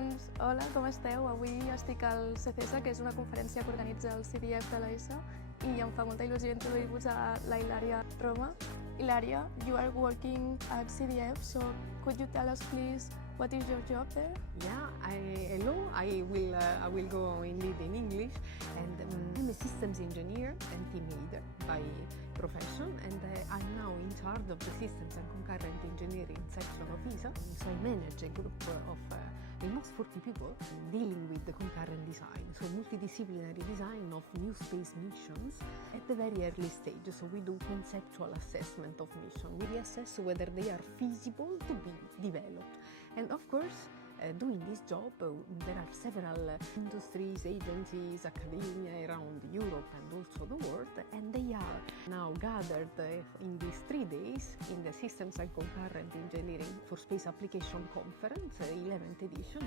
Doncs, hola, com esteu? Avui estic al SECESA, que és una conferència que organitza el CDF de l'ESA, i em fa molta il·lusió introduir-vos a la Ilaria Roma. Ilaria, you are working at CDF, so could you tell us please what is your job there? Yeah, hello. I will go indeed in English, and I'm a systems engineer and team leader by profession, and I'm now in charge of the systems and concurrent engineering section of ESA. So I manage a group of almost 40 people dealing with the concurrent design, so multidisciplinary design of new space missions at the very early stage. So we do conceptual assessment of mission. We reassess whether they are feasible to be developed. And of course, doing this job, there are several industries, agencies, academia around Europe and also the world, and they are now gathered in these 3 days in the Systems and Concurrent Engineering for Space Application Conference, 11th edition.